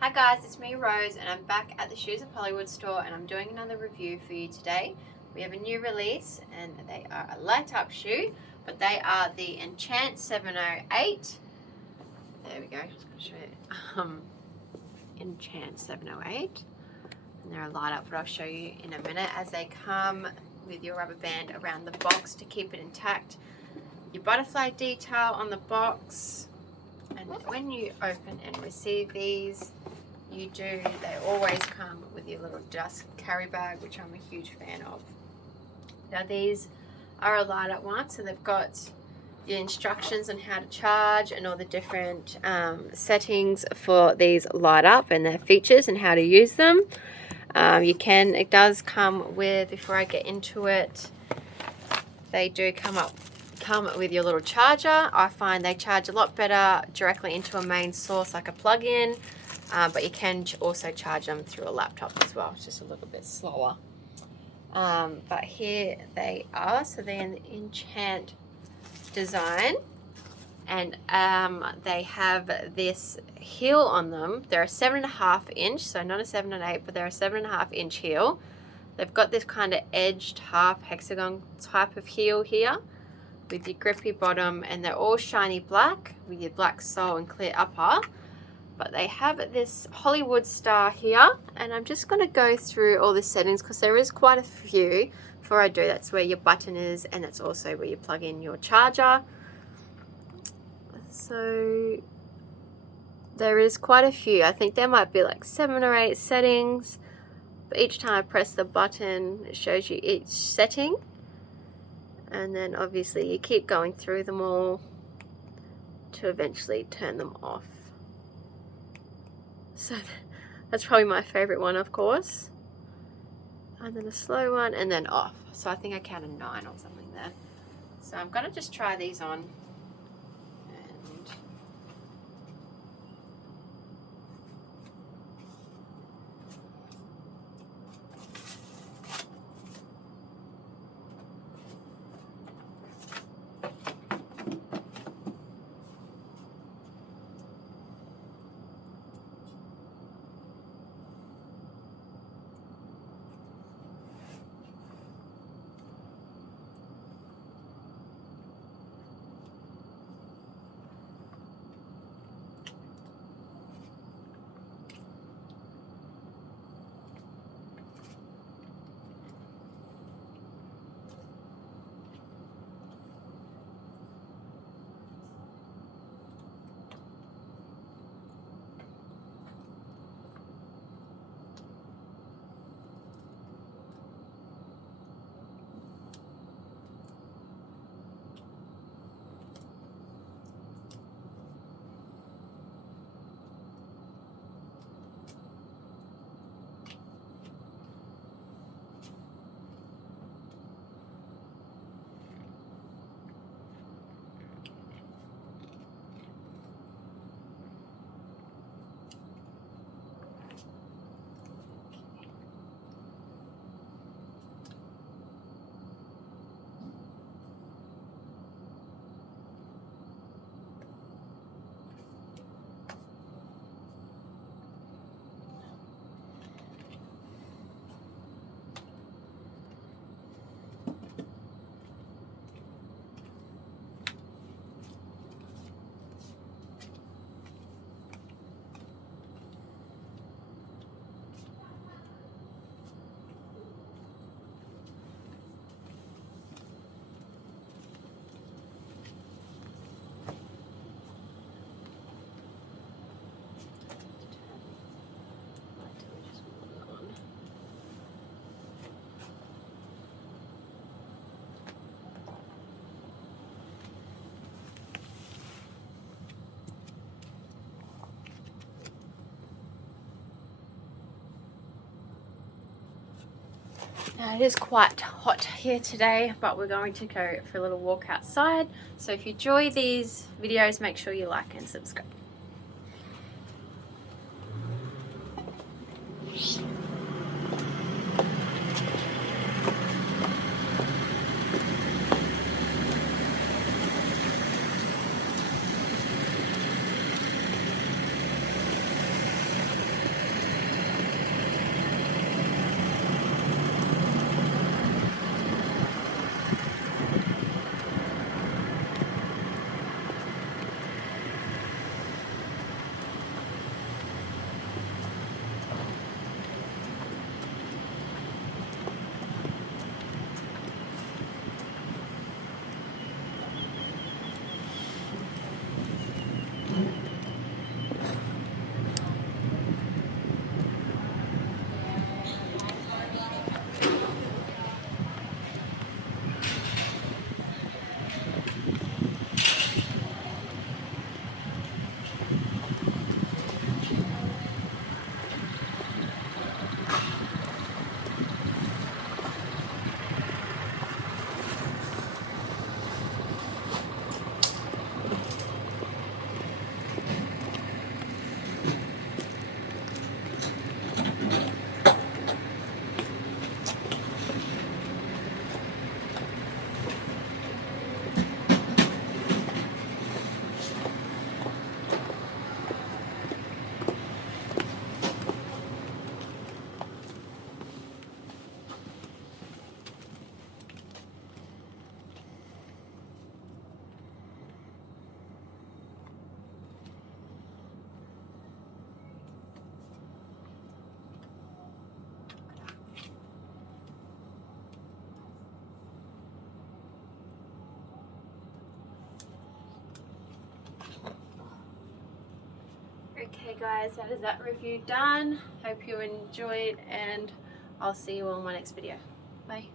Hi guys, it's me Rose and I'm back at the Shoes of Hollywood store and I'm doing another review for you today. We have a new release and they are a light up shoe, but they are the ENCHANT-708. There we go, just gonna show you. ENCHANT-708. And they're a light up, but I'll show you in a minute, as they come with your rubber band around the box to keep it intact. Your butterfly detail on the box. And when you open and receive these, they always come with your little dust carry bag, which I'm a huge fan of. Now these are a light up one, so they've got your instructions on how to charge and all the different settings for these light up and their features and how to use them. It does come with, before I get into it, they do come with your little charger. I find they charge a lot better directly into a main source like a plug-in, but you can also charge them through a laptop as well. It's just a little bit slower. But here they are. So they're in the Enchant design, and they have this heel on them. They're a 7.5 inch, so not a 7 and 8, but they're a 7.5 inch heel. They've got this kind of edged half hexagon type of heel here with your grippy bottom, and they're all shiny black with your black sole and clear upper. But they have this Hollywood star here, and I'm just going to go through all the settings because there is quite a few. Before I do, that's where your button is, and that's also where you plug in your charger. So there is quite a few. I think there might be like 7 or 8 settings, but each time I press the button it shows you each setting, and then obviously you keep going through them all to eventually turn them off. So that's probably my favorite one, of course. And then a slow one, and then off. So I think I counted 9 or something there. So I'm gonna just try these on. Now it is quite hot here today, but we're going to go for a little walk outside. So if you enjoy these videos, make sure you like and subscribe. Okay guys, that is that review done. Hope you enjoyed, and I'll see you all in my next video. Bye.